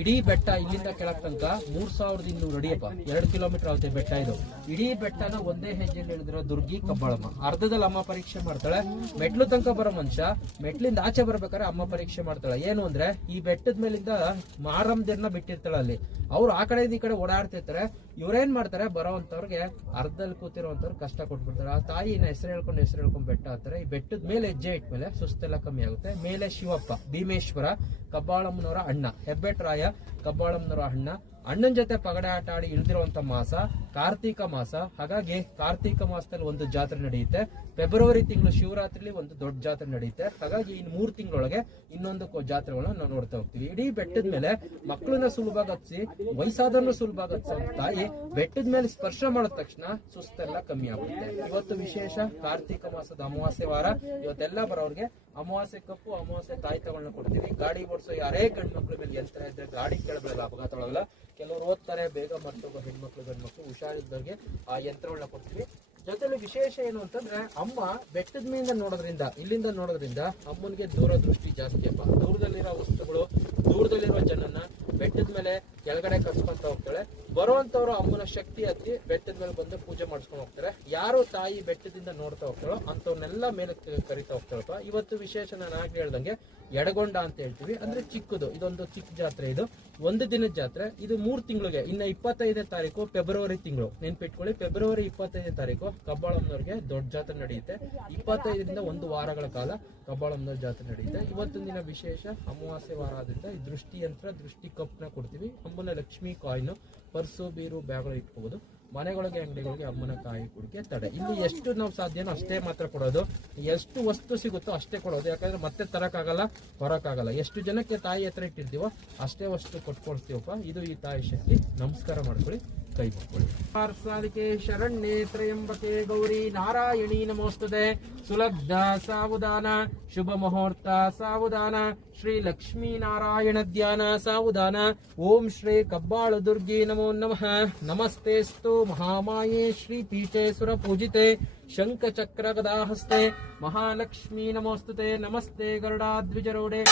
ಇಡೀ ಬೆಟ್ಟ ಇಲ್ಲಿಂದ ಕೆಳಗ್ ತನಕ 3200 ಅಡಿಯಪ್ಪ, 2 ಕಿಲೋಮೀಟರ್ ಆಗುತ್ತೆ ಬೆಟ್ಟ ಇದು. ಇಡೀ ಬೆಟ್ಟನ ಒಂದೇ ಹೆಜ್ಜೆಯಲ್ಲಿ ಇಳಿದಿರೋ ದುರ್ಗಿ ಕಬ್ಬಾಳಮ್ಮ. ಅರ್ಧದಲ್ಲಿ ಅಮ್ಮ ಪರೀಕ್ಷೆ ಮಾಡ್ತಾಳೆ. ಮೆಟ್ಲು ತನಕ ಬರೋ ಮನುಷ್ಯ ಮೆಟ್ಲಿಂದ ಆಚೆ ಬರ್ಬೇಕಾದ್ರೆ ಅಮ್ಮ ಪರೀಕ್ಷೆ ಮಾಡ್ತಾಳೆ. ಏನು ಅಂದ್ರೆ ಈ ಬೆಟ್ಟದ ಮೇಲಿಂದ ಮಾರಮ್ಮದೇರ್ನ ಬಿಟ್ಟಿರ್ತಾಳೆ ಅಲ್ಲಿ. ಅವ್ರು ಆ ಕಡೆ ಈ ಕಡೆ ಓಡಾಡ್ತಿರ್ತಾರೆ. ಇವ್ರೇನ್ ಮಾಡ್ತಾರೆ, ಬರೋವಂತವ್ರಿಗೆ ಅರ್ಧದಲ್ಲಿ ಕೂತಿರೋಂಥವ್ರು ಕಷ್ಟ ಕೊಟ್ಬಿಡ್ತಾರೆ. ಆ ತಾಯಿನ ಹೆಸರು ಹೇಳ್ಕೊಂಡು ಬೆಟ್ಟ ಹತ್ತಾರೆ. ಈ ಬೆಟ್ಟದ ಮೇಲೆ ಹೆಜ್ಜೆ ಇಟ್ಮೇಲೆ ಸುಸ್ತೆಲ್ಲ ಕಮ್ಮಿ ಆಗುತ್ತೆ. ಮೇಲೆ ಶಿವಪ್ಪ ಭೀಮೇಶ್ವರ ಕಬ್ಬಾಳಮ್ಮನವರ ಅಣ್ಣ, ಹೆಬ್ಬೆಟ್ರಾಯ ಕಬ್ಬಾಳಮ್ಮನವರ ಅಣ್ಣನ ಜೊತೆ ಪಗಡೆ ಆಟ ಆಡಿ ಇಳಿದಿರುವಂತ ಮಾಸ ಕಾರ್ತಿಕ ಮಾಸ. ಹಾಗಾಗಿ ಕಾರ್ತಿಕ ಮಾಸದಲ್ಲಿ ಒಂದು ಜಾತ್ರೆ ನಡೆಯುತ್ತೆ. ಫೆಬ್ರವರಿ ತಿಂಗಳು ಶಿವರಾತ್ರಿಲಿ ಒಂದು ದೊಡ್ಡ ಜಾತ್ರೆ ನಡೆಯುತ್ತೆ. ಹಾಗಾಗಿ ಇನ್ನು 3 ತಿಂಗಳೊಳಗೆ ಇನ್ನೊಂದು ಜಾತ್ರೆಗಳನ್ನ ನಾವು ನೋಡ್ತಾ ಹೋಗ್ತೀವಿ. ಇಡೀ ಬೆಟ್ಟದ ಮೇಲೆ ಮಕ್ಕಳನ್ನ ಸುಲಭವಾಗಿ ಹತ್ಸಿ, ವಯಸ್ಸಾದನ್ನು ಸುಲಭವಾಗಿ ಹತ್ಸೋ ತಾಯಿ ಬೆಟ್ಟದ ಮೇಲೆ ಸ್ಪರ್ಶ ಮಾಡಿದ ತಕ್ಷಣ ಸುಸ್ತೆಲ್ಲ ಕಮ್ಮಿ ಆಗುತ್ತೆ. ಇವತ್ತು ವಿಶೇಷ ಕಾರ್ತಿಕ ಮಾಸದ ಅಮಾವಾಸ್ಯೆ ವಾರ. ಇವತ್ತೆಲ್ಲ ಬರೋರಿಗೆ ಅಮಾವಾಸ್ಯೆ ಕಪ್ಪು, ಅಮಾವಾಸ್ಯೆ ತಾಯ್ತಗಳನ್ನ ಕೊಡ್ತೀವಿ. ಗಾಡಿ ಓಡಿಸೋ ಯಾರೇ ಗಂಡು ಮಕ್ಳ ಮೇಲೆ ಯಂತ್ರ ಇದ್ರೆ ಗಾಡಿ ಕೆಳಬೀಳಲ್ಲ, ಅಪಘಾತ ಒಳಗಲ್ಲ. ಕೆಲವರು ಓದ್ತಾರೆ, ಬೇಗ ಮರ್ತೋಗೋ ಹೆಣ್ಮಕ್ಳು ಗಂಡು ಮಕ್ಳು ಹುಷಾರಿದ್ದವ್ರಿಗೆ ಆ ಯಂತ್ರಗಳನ್ನ ಕೊಡ್ತೀವಿ. ಜೊತೆಲಿ ವಿಶೇಷ ಏನು ಅಂತಂದ್ರೆ, ಅಮ್ಮ ಬೆಟ್ಟದ ಮೇಲಿಂದ ನೋಡೋದ್ರಿಂದ, ಇಲ್ಲಿಂದ ನೋಡೋದ್ರಿಂದ ಅಮ್ಮನಿಗೆ ದೂರದೃಷ್ಟಿ ಜಾಸ್ತಿ ಅಪ್ಪ. ದೂರದಲ್ಲಿರೋ ವಸ್ತುಗಳು, ದೂರದಲ್ಲಿರೋ ಜನನ್ನ ಬೆಟ್ಟದ ಮೇಲೆ ಕೆಳಗಡೆ ಕರ್ಸ್ಕೊಂತ ಹೋಗ್ತಾಳೆ. ಬರುವಂತವ್ರು ಅಮ್ಮನ ಶಕ್ತಿ ಹತ್ತಿ ಬೆಟ್ಟದ ಮೇಲೆ ಬಂದು ಪೂಜೆ ಮಾಡಿಸ್ಕೊಂಡು ಹೋಗ್ತಾರೆ. ಯಾರು ತಾಯಿ ಬೆಟ್ಟದಿಂದ ನೋಡ್ತಾ ಹೋಗ್ತಾಳೋ ಅಂತವ್ರನ್ನೆಲ್ಲ ಮೇಲೆ ಕರಿತಾ ಹೋಗ್ತಾಳಪ್ಪ. ಇವತ್ತು ವಿಶೇಷ ನಾನು ಆಗ್ಲೇ ಹೇಳ್ದಂಗೆ ಎಡಗೊಂಡ ಅಂತ ಹೇಳ್ತೀವಿ, ಅಂದ್ರೆ ಚಿಕ್ಕದು. ಇದೊಂದು ಚಿಕ್ಕ ಜಾತ್ರೆ. ಇದು 1 ದಿನದ ಜಾತ್ರೆ. ಇದು 3 ತಿಂಗಳಿಗೆ. ಇನ್ನ 25ನೇ ತಾರೀಕು ಫೆಬ್ರವರಿ ತಿಂಗಳು ನೆನ್ಪಿಟ್ಕೊಳ್ಳಿ. ಫೆಬ್ರವರಿ 25ನೇ ತಾರೀಕು ಕಬ್ಬಾಳಮ್ಮನವ್ರಿಗೆ ದೊಡ್ಡ ಜಾತ್ರೆ ನಡೆಯುತ್ತೆ. 25ರಿಂದ 1 ವಾರಗಳ ಕಾಲ ಕಬ್ಬಾಳಮ್ಮನವ್ರ ಜಾತ್ರೆ ನಡೆಯುತ್ತೆ. ಇವತ್ತಿನ ದಿನ ವಿಶೇಷ ಅಮಾವಾಸ್ಯೆ ವಾರ ಆದ್ರಿಂದ ಈ ದೃಷ್ಟಿ ಯಂತ್ರ, ದೃಷ್ಟಿ ಕಪ್ನ ಕೊಡ್ತೀವಿ. ಅಮ್ಮನ ಲಕ್ಷ್ಮಿ ಕಾಯಿನ್, ಪರ್ಸು, ಬೀರು, ಬ್ಯಾಗ್ಗಳು ಇಟ್ಕೋಬಹುದು. ಮನೆಗಳಿಗೆ, ಅಂಗಡಿಗಳಿಗೆ ಅಮ್ಮನ ಕಾಯಿ ಕುಡಿಕೆ ತಡೆ. ಇಲ್ಲಿ ಎಷ್ಟು ನಾವು ಸಾಧ್ಯನೋ ಅಷ್ಟೇ ಮಾತ್ರ ಕೊಡೋದು. ಎಷ್ಟು ವಸ್ತು ಸಿಗುತ್ತೋ ಅಷ್ಟೇ ಕೊಡೋದು. ಯಾಕಂದ್ರೆ ಮತ್ತೆ ತರಕ್ಕಾಗಲ್ಲ, ಹೊರಕ್ಕಾಗಲ್ಲ. ಎಷ್ಟು ಜನಕ್ಕೆ ತಾಯಿ ಹತ್ರ ಇಟ್ಟಿರ್ತೀವೋ ಅಷ್ಟೇ ವಸ್ತು ಕೊಟ್ಕೊಡ್ತೀವಪ್ಪ. ಇದು ಈ ತಾಯಿ ಶಕ್ತಿ. ನಮಸ್ಕಾರ ಮಾಡ್ಕೊಳ್ಳಿ, ಕೈ ಮುಕ್ಕೊಳ್ಳಿ. ಪಾರ್ಸಾಲಿಕೆ ಶರಣ್ಯೇ ತ್ರಯಂಬಕೆ ಗೌರಿ ನಾರಾಯಣಿ ನಮೋಸ್ತುತೆ. ಸುಲಗ್ಧ ಸಾವುಧಾನ, ಶುಭ ಮುಹೂರ್ತ ಸಾವುಧಾನ, ಶ್ರೀ ಲಕ್ಷ್ಮೀ ನಾರಾಯಣ ಧ್ಯಾನ ಸಾವುಧಾನ. ಓಂ ಶ್ರೀ ಕಬ್ಬಾಳ ದುರ್ಗಿ ನಮೋ ನಮಃ. ನಮಸ್ತೆಸ್ತು ಮಹಾಮಾಯೇ ಶ್ರೀ ಪೀಠೇಶ್ವರ ಪೂಜಿತೆ ಶಂಖ ಚಕ್ರ ಗದಾಹಸ್ತೆ ಮಹಾಲಕ್ಷ್ಮೀ ನಮೋಸ್ತುತೆ. ನಮಸ್ತೆ ಗರುಡಾದ್ವಿಜರೋಡೆ